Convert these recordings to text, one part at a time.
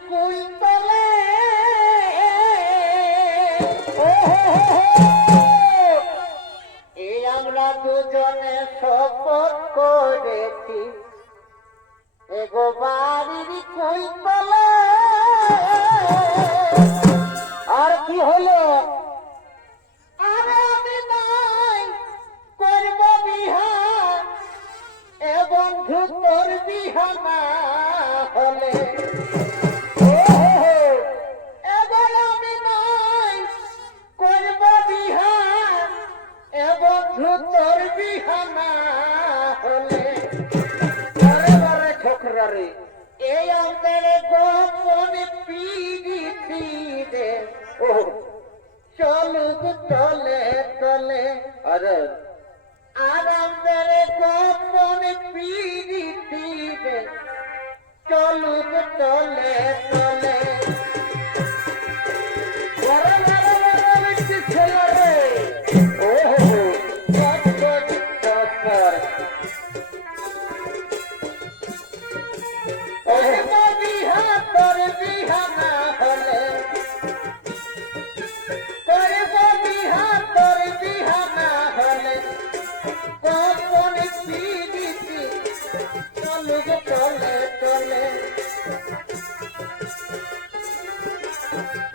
কুল তলে এই আমরা দুজনে শপথ করেছি এগো বাড়ির কুল তলে আর কি হলো আরে আমি নাই করব বিহা এ বন্ধু তোর বিহা না হলে এবার আমি নাই করব বিহা এ বন্ধু তোর বিহা না হলে আরে বারে ছোকরা রে এই আমাদের গোপন পিড়িতি রে ও চলুক তলে তলে আরে আমাদের গোপন পিড়িতি রে চলুক তলে তলে ছেলে রে ও বিহা তোর বিহা না হলে করব বিহা তোর বিহা না হলে গোপন পিড়িতি চলুক তলে তলে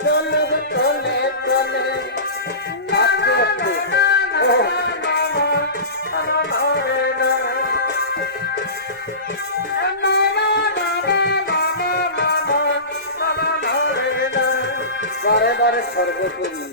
চলুক তলে তলে আস্তে আস্তে বারে বারে সর্বপরি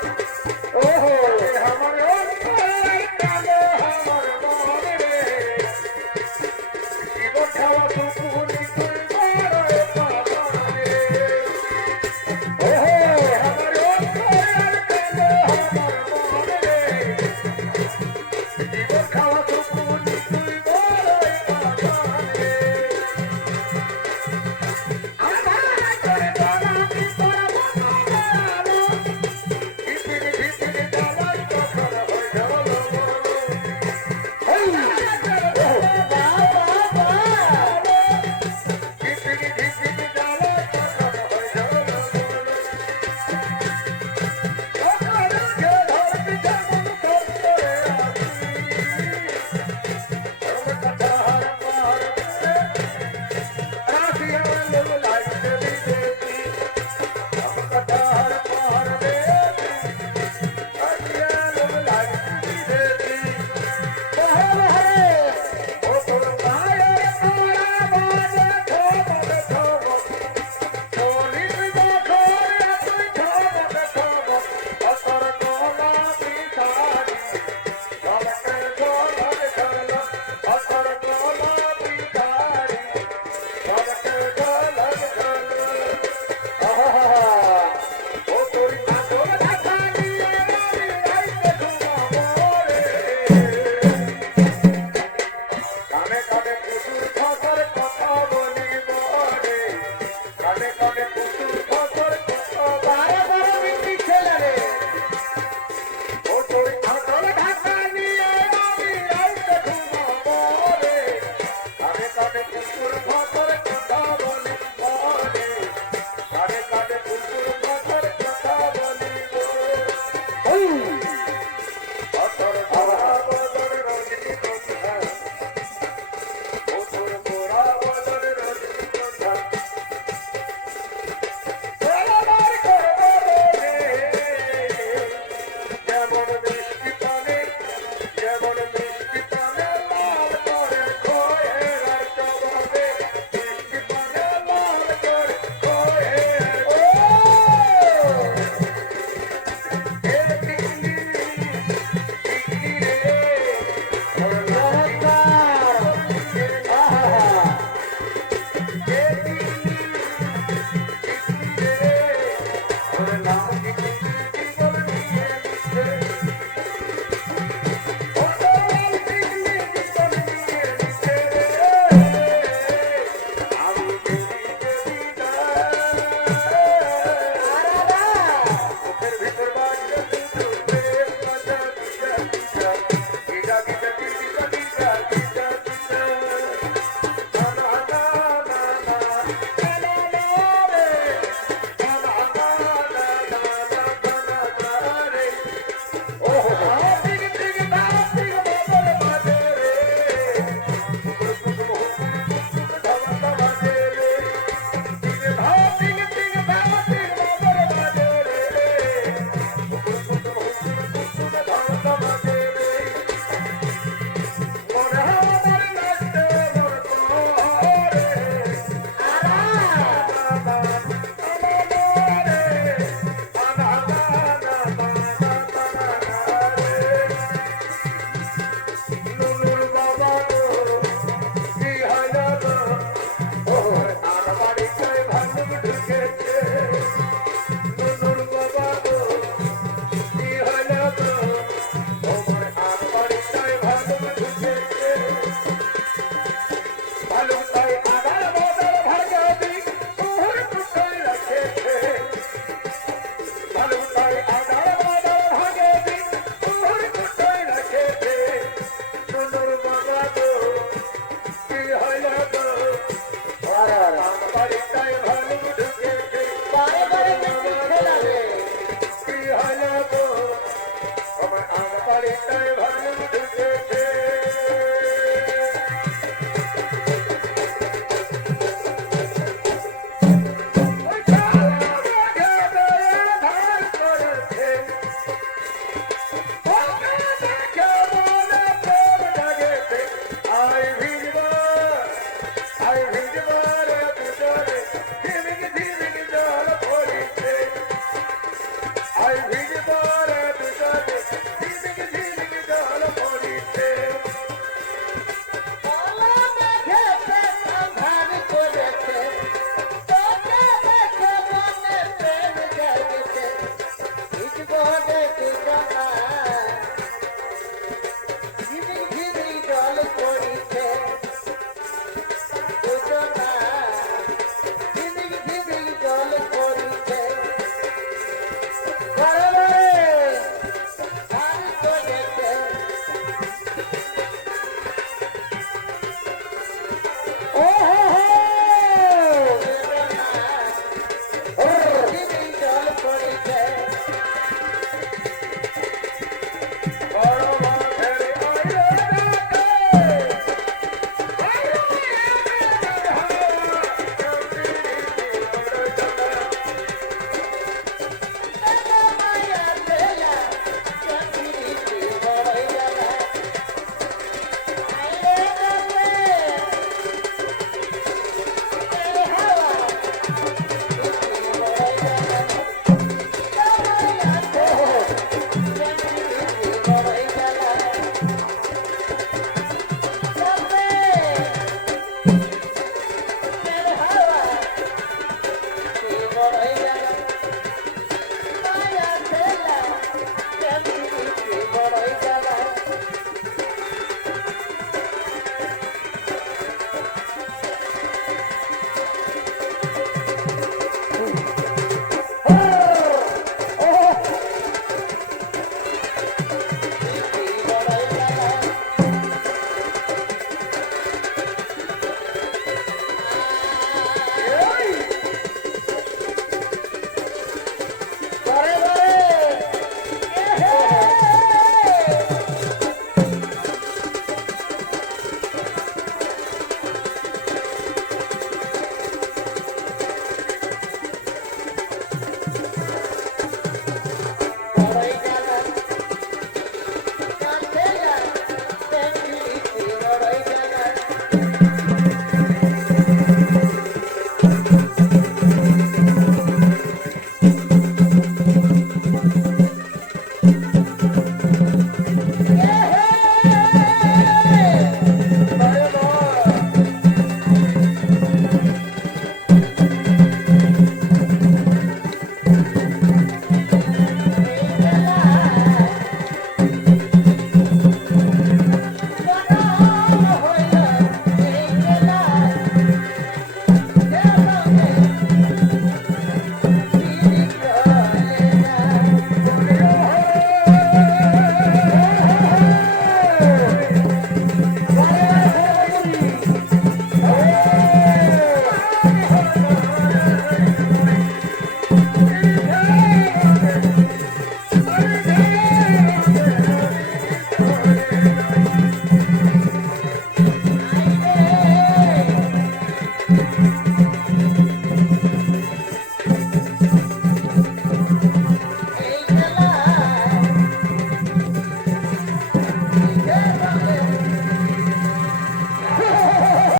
ओहो हमर अंतर काले हमर मन रे जीवन खावा सुकुनी तुई बड़े पावन रे ओहो हमर अंतर काले हमर मन रे जीवन खावा सुकुनी तुई बड़े पावन रे আমার করে তোরা কি তোরা বনালো ভিতরে ভিতরে ডালাই তখন হয়ে গেল হেই বাবা বাবা ভিতরে ভিতরে ডালাই তখন হয়ে গেল ওখানে কে ধরতে যেমন করে আসি কথা হার পার রাশি আমার লোক লাইতে দিতে কথা হার পার রে রাশি আমার লোক লাইতে দিতে বহে বহে ও তোর মায়ের তোরা বাজে খবর খবর চলিস বছর তুই খবর খবর অতর গলা পিতারি গলকে গলর গল অতর গলা পিতারি গলকে গলর গল আহা ও তোর আদর দেখা নিয়ে আমি রাইতে ঘুমাবো রে কানে কানে কুসুর খসর কথা বলিব রে কানে কানে কুসুর খসর কথা বারে বারে মিষ্টি ছেলে রে ও তোর